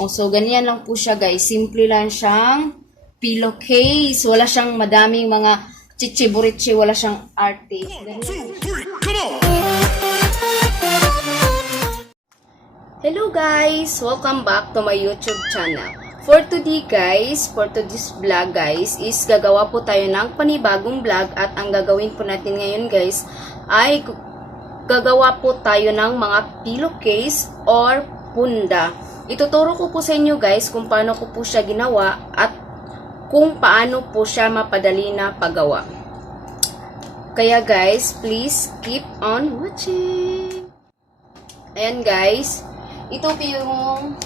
Oh, so ganyan lang po siya guys. Simple lang siyang pillowcase. Wala siyang madaming mga chichiburitsi. Wala siyang arte. Hello guys! Welcome back to my YouTube channel. For today guys, for today's vlog guys, is gagawa po tayo ng panibagong vlog. At ang gagawin po natin ngayon guys, ay gagawa po tayo ng mga pillowcase or punda. Ituturo ko po sa inyo guys kung paano ko po siya ginawa at kung paano po siya mapadali na paggawa. Kaya guys, please keep on watching. Ayan guys, ito po yung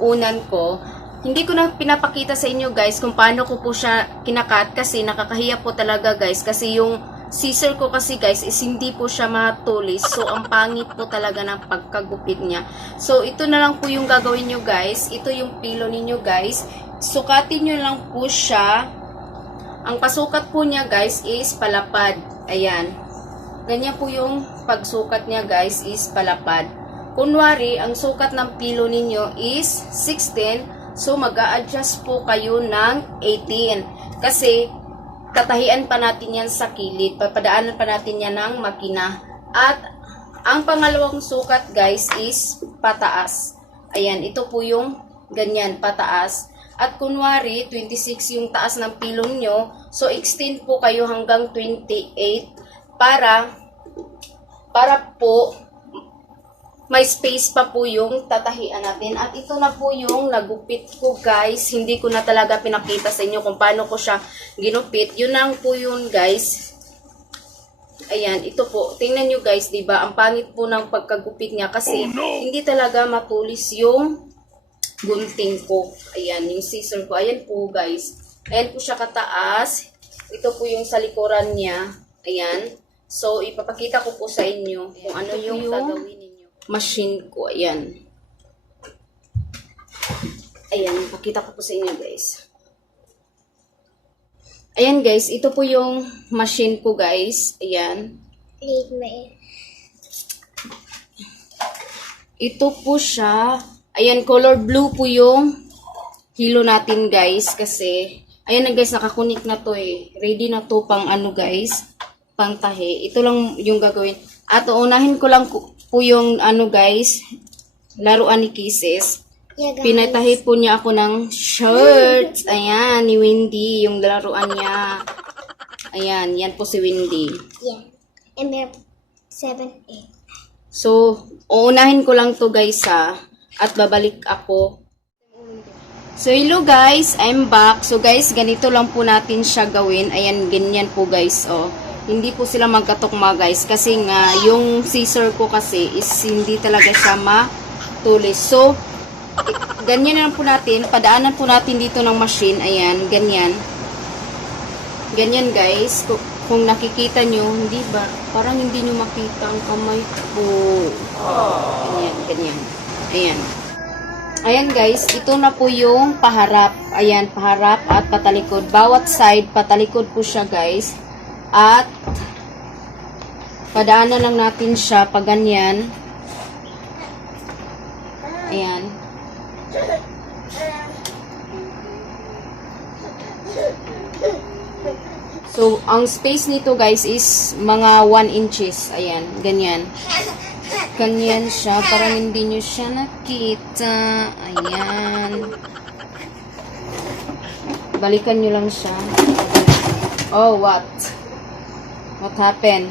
unan ko. Hindi ko na pinapakita sa inyo guys kung paano ko po siya kinakat kasi nakakahiya po talaga guys kasi yung scissor ko kasi guys is hindi po siya matulis. So ang pangit po talaga ng pagkagupit niya. So ito na lang po yung gagawin nyo guys. Ito yung pillow ninyo guys. Sukatin nyo lang po siya. Ang pasukat po niya guys is palapad. Ayan. Ganyan po yung pagsukat niya guys is palapad. Kunwari, ang sukat ng pillow ninyo is 16. So, mag-a-adjust po kayo ng 18. Kasi, tatahian pa natin yan sa kilid. Papadaanan pa natin yan ng makina. At, ang pangalawang sukat guys is pataas. Ayan, ito po yung ganyan, pataas. At kunwari, 26 yung taas ng pillow nyo. So, extend po kayo hanggang 28 para po may space pa po yung tatahian natin. At ito na po yung nagupit ko guys. Hindi ko na talaga pinakita sa inyo kung paano ko siya ginupit. Yun lang po yun guys. Ayan, ito po. Tingnan nyo guys, diba? Ang pangit po ng pagkagupit niya kasi hindi talaga matulis yung gunting ko. Ayan, yung scissor ko. Ayan po guys. Ayan po siya kataas. Ito po yung sa likuran niya. Ayan. So, ipapakita ko po sa inyo kung ano yung gagawin ninyo. Machine ko. Ayan. Ayan. Pakita ko po sa inyo guys. Ayan guys. Ito po yung machine ko guys. Ayan. Ito po siya. Ayan. Color blue po yung hilo natin guys. Kasi, ayan na guys. Nakakunik na to eh. Ready na to pang ano guys. Pang tahi. Ito lang yung gagawin. At uunahin ko lang po yung ano guys, laruan ni Kisses. Yeah, pinatahi po niya ako ng shirts. Ayan, ni Windy, yung laruan niya. Ayan, yan po si Windy. Yeah. And there 7, 8. So, uunahin ko lang to guys ha. At babalik ako. So, hello guys, I'm back. So guys, ganito lang po natin siya gawin. Ayan, ganyan po guys, oh. Hindi po sila magkatukma guys kasi nga yung scissor ko kasi is hindi talaga siya matulis. So, ganyan lang po natin. Padaanan po natin dito ng machine. Ayan, ganyan. Ganyan guys. Kung nakikita nyo, hindi ba? Parang hindi nyo makita ang kamay ko. Ganyan, ganyan. Ayan. Ayan guys, ito na po yung paharap. Ayan, paharap at patalikod. Bawat side, patalikod po siya guys. At padaanan lang natin siya pag ganyan. Ayan. So, ang space nito guys is mga 1 inches. Ayan, ganyan. Ganyan siya. Parang hindi nyo siya nakita. Ayan. Balikan nyo lang siya. Oh, what? What happened?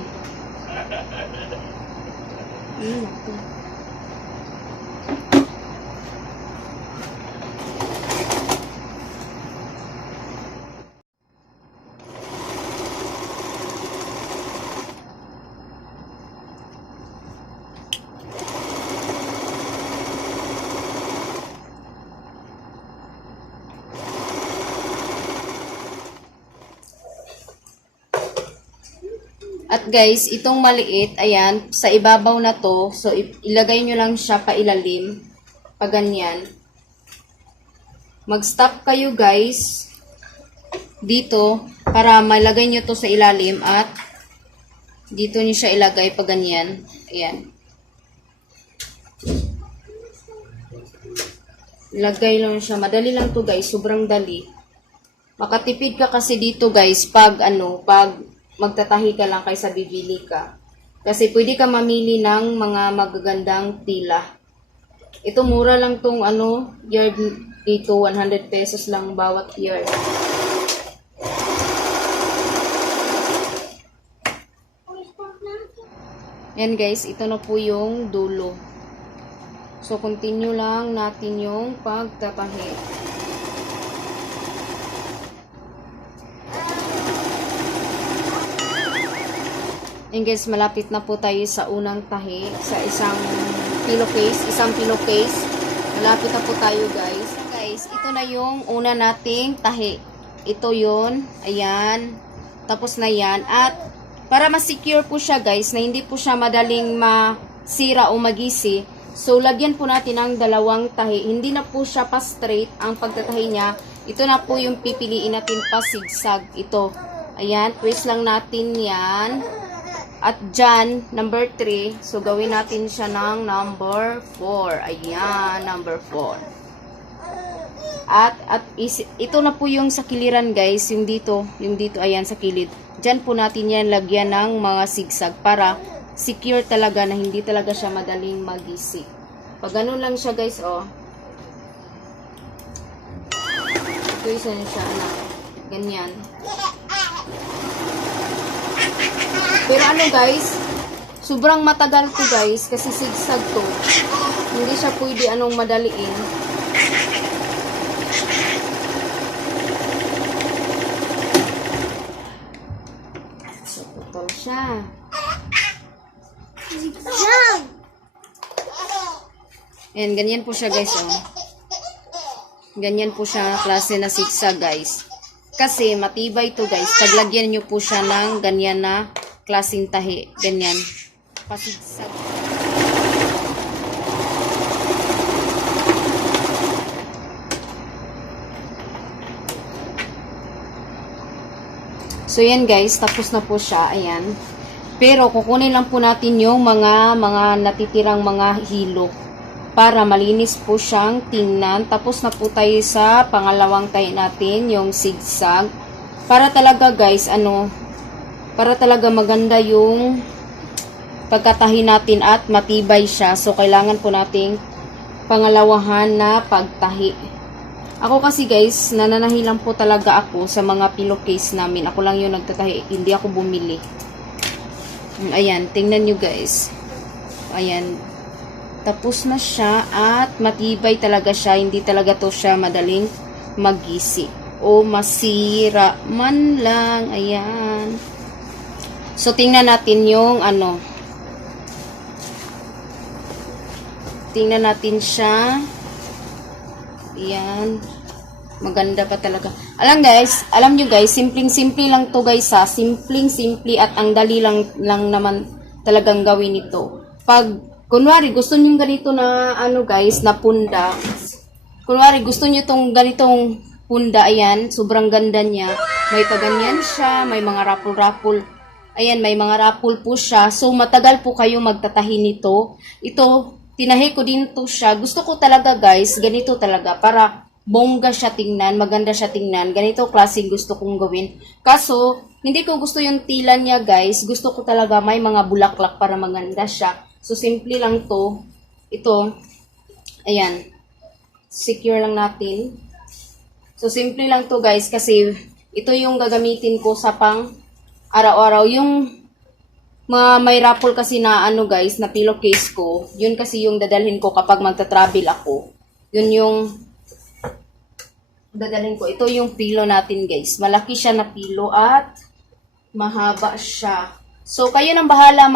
At guys, itong maliit, ayan, sa ibabaw na to, so ilagay nyo lang siya pa ilalim, pa ganyan. Mag-stop kayo guys, dito, para malagay nyo to sa ilalim at dito nyo siya ilagay pa ganyan. Ayan. Ilagay lang siya. Madali lang to guys. Sobrang dali. Makatipid ka kasi dito guys pag pag magtatahi ka lang kaysa bibili ka. Kasi pwede ka mamili ng mga magagandang tila. Ito mura lang tong yard dito, 100 pesos lang bawat yard. Yan guys, ito na po yung dulo. So continue lang natin yung pagtatahi. And guys, malapit na po tayo sa unang tahi, sa isang pillowcase. Malapit na po tayo guys. Guys, ito na yung una nating tahi. Ito yon, ayan. Tapos na yan. At para ma-secure po siya guys, na hindi po siya madaling masira o magisi, so lagyan po natin ng dalawang tahi. Hindi na po siya pa straight ang pagtatahi niya. Ito na po yung pipiliin natin pa zigzag. Ito, ayan, twist lang natin yan. At dyan, number 3, so gawin natin siya ng number 4. Ayan, number 4. At ito na po yung sa kiliran guys, yung dito, ayan sa kilid. Dyan po natin yan lagyan ng mga zigzag para secure talaga na hindi talaga siya madaling magisi. Pag ganun lang siya guys, oh. Ito isa na siya, ganyan. Pero guys, sobrang matagal to guys kasi zigzag to. Hindi siya pwede madaliin. So, putol siya. Zigzag! Ayan, ganyan po siya guys, oh. Ganyan po siya klase na zigzag guys. Kasi matibay to guys. Taglagyan nyo po siya ng ganyan na klaseng tahi. Ganyan. Pasigsag. So yan guys, tapos na po siya. Ayan. Pero kukunin lang po natin yung mga natitirang mga hilo para malinis po siyang tingnan. Tapos na po tayo sa pangalawang tahi natin, yung zigzag. Para talaga guys, para talaga maganda yung pagkatahi natin at matibay siya. So, kailangan po nating pangalawahan na pagtahi. Ako kasi guys, nananahi lang po talaga ako sa mga pillowcase namin. Ako lang yung nagtatahi. Hindi ako bumili. Ayan, tingnan nyo guys. Ayan. Tapos na siya at matibay talaga siya. Hindi talaga to siya madaling magisi o masira man lang. Ayan. So, tingnan natin yung tingnan natin siya. Ayan. Maganda pa talaga. Alam nyo guys, simpleng-simple lang to guys ha. Simpleng-simple at ang dali lang naman talagang gawin ito. Pag, kunwari, gusto nyo ganito na, guys, na punda. Kunwari, gusto nyo tong ganitong punda, ayan, sobrang ganda niya. May paganyan siya, may mga rapul-rapul. Ayan, may mga rapul po siya. So, matagal po kayo magtatahi nito. Ito, tinahi ko din to siya. Gusto ko talaga, guys, ganito talaga. Para bongga siya tingnan, maganda siya tingnan. Ganito klaseng gusto kong gawin. Kaso, hindi ko gusto yung tila niya, guys. Gusto ko talaga may mga bulaklak para maganda siya. So, simple lang to. Ito, ayan. Secure lang natin. So, simple lang to, guys, kasi ito yung gagamitin ko sa pang araw-araw. Yung may raffle kasi na guys, na pillowcase ko. Yun kasi yung dadalhin ko kapag magta-travel ako. Yun yung dadalhin ko. Ito yung pillow natin guys. Malaki siya na pillow at mahaba siya. So kayo nang bahala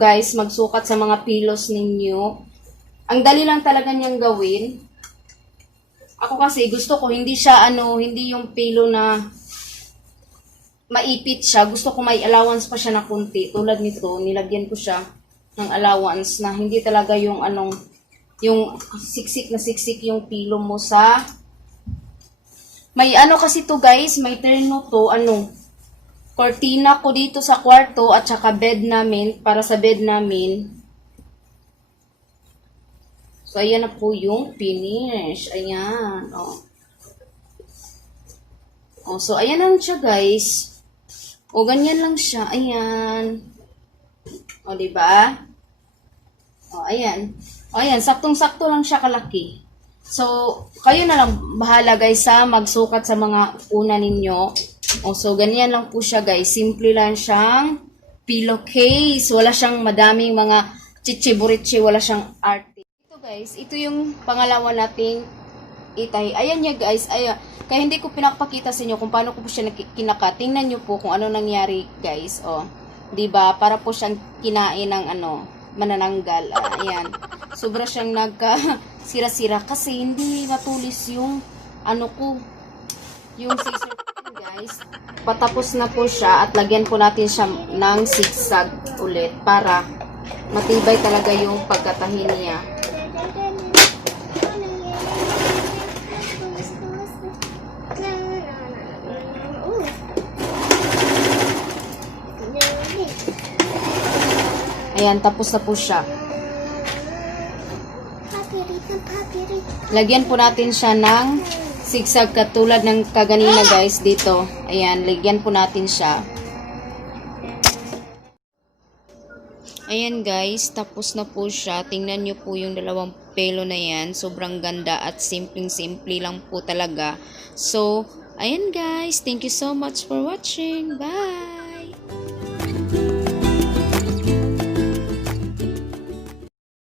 guys, magsukat sa mga pillows ninyo. Ang dali lang talaga niyang gawin. Ako kasi gusto ko hindi siya hindi yung pillow na maipit siya. Gusto ko may allowance pa siya na kunti. Tulad nito, nilagyan ko siya ng allowance na hindi talaga yung yung siksik na siksik yung pillow mo sa may kasi to guys, may terno to, cortina ko dito sa kwarto at saka bed namin, para sa bed namin. So, ayan na po yung finish. Ayan. Oh. Oh, so, ayan lang siya, guys. O, ganyan lang siya. Ayan. O, diba? O, ayan. O, ayan. Saktong-sakto lang siya kalaki. So, kayo na lang bahala, guys, sa magsukat sa mga una ninyo. O, so, ganyan lang po siya, guys. Simple lang siyang pillowcase. Wala siyang madaming mga chichi-burichi. Wala siyang arte. Ito, guys. Ito yung pangalawa nating itay. Ayan niya, guys. Ayan. Kaya hindi ko pinapakita sa inyo kung paano ko po siya kinaka. Tingnan niyo po kung ano nangyari, guys. O, 'di ba? Para po siyang kinain ng manananggal. Ayan. Sobra siyang nagka-sira-sira kasi hindi natulis yung yung scissor ko, guys. Patapos na po siya at lagyan po natin siya ng zigzag ulit para matibay talaga yung pagkatahi niya. Ayan, tapos na po siya. Lagyan po natin siya ng zigzag katulad ng kaganina, guys, dito. Ayan, lagyan po natin siya. Ayan, guys, tapos na po siya. Tingnan nyo po yung dalawang pelo na yan. Sobrang ganda at simpleng-simple lang po talaga. So, ayan, guys. Thank you so much for watching. Bye!